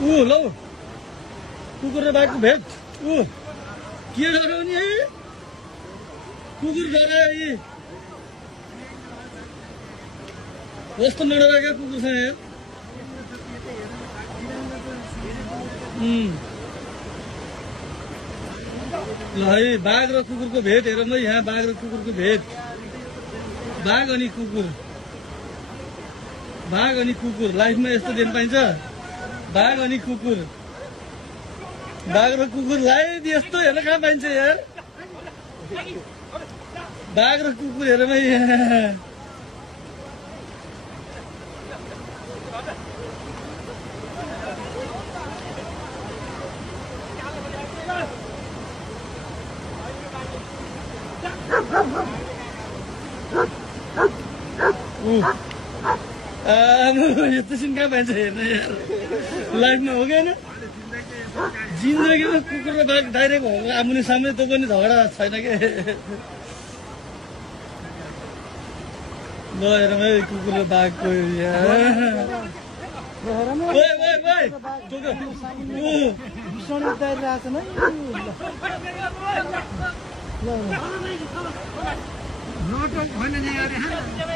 लौ कुकुर र बाघको भेट के डरायो नि है कुकुर डरायो यी कस्तो नडराएका कुकुर छ यार ल है बाघ र कुकुरको भेट हेरौँ है यहाँ बाघ र कुकुरको भेट बाघ अनि कुकुर लाइफमा यस्तो दिन पाइन्छ बाघ अनि कुकुर बाघ र कुकुर लाइफ यस्तो हेर्न कहाँ पाइन्छ यार बाघ र कुकुर हेरौँ है यहाँ यस्तो सिन कहाँ पाइन्छ हेर्नु यार लाइफमा हो क्या जिन्दगीमा कुकुर र बाघ डाइरेक्ट हो आमुने सामने त्यो पनि झगडा छैन के ल हेरौँ है कुकुर र बाघको नटक होइन नि यार